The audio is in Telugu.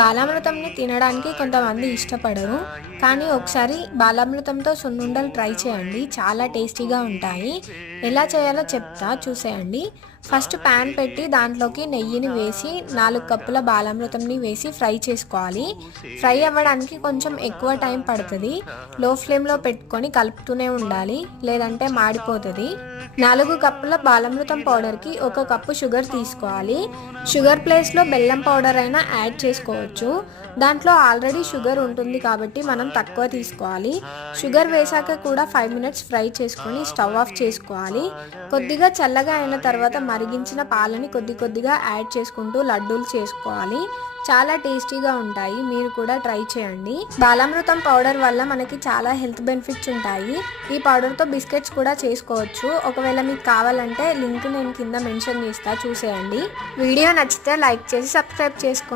బాలామృతంని తినడానికి కొంతమంది ఇష్టపడరు, కానీ ఒకసారి బాలామృతంతో సున్నుండలు ట్రై చేయండి, చాలా టేస్టీగా ఉంటాయి. ఎలా చేయాలో చెప్తా, చూసేయండి. ఫస్ట్ ప్యాన్ పెట్టి దాంట్లోకి నెయ్యిని వేసి 4 కప్పుల బాలామృతంని వేసి ఫ్రై చేసుకోవాలి. ఫ్రై అవ్వడానికి కొంచెం ఎక్కువ టైం పడుతుంది. లో ఫ్లేమ్లో పెట్టుకొని కలుపుతూనే ఉండాలి, లేదంటే మాడిపోతుంది. 4 కప్పుల బాలామృతం పౌడర్కి 1 కప్పు షుగర్ తీసుకోవాలి. షుగర్ ప్లేస్లో బెల్లం పౌడర్ అయినా యాడ్ చేసుకోవచ్చు. దాంట్లో ఆల్రెడీ షుగర్ ఉంటుంది కాబట్టి మనం తక్కువ తీసుకోవాలి. షుగర్ వేసాక కూడా 5 మినిట్స్ ఫ్రై చేసుకొని స్టవ్ ఆఫ్ చేసుకోవాలి. కొద్దిగా చల్లగా అయిన తర్వాత మరిగించిన పాలని కొద్దిగా యాడ్ చేసుకుంటూ లడ్డూలు చేసుకోవాలి. చాలా టేస్టీగా ఉంటాయి, మీరు కూడా ట్రై చేయండి. బాలామృతం పౌడర్ వల్ల మనకి చాలా హెల్త్ బెనిఫిట్స్ ఉంటాయి. ఈ పౌడర్తో బిస్కెట్స్ కూడా చేసుకోవచ్చు. ఒకవేళ మీకు కావాలంటే లింక్ నేను కింద మెన్షన్ చేస్తా, చూసేయండి. వీడియో నచ్చితే లైక్ చేసి సబ్స్క్రైబ్ చేసుకోండి.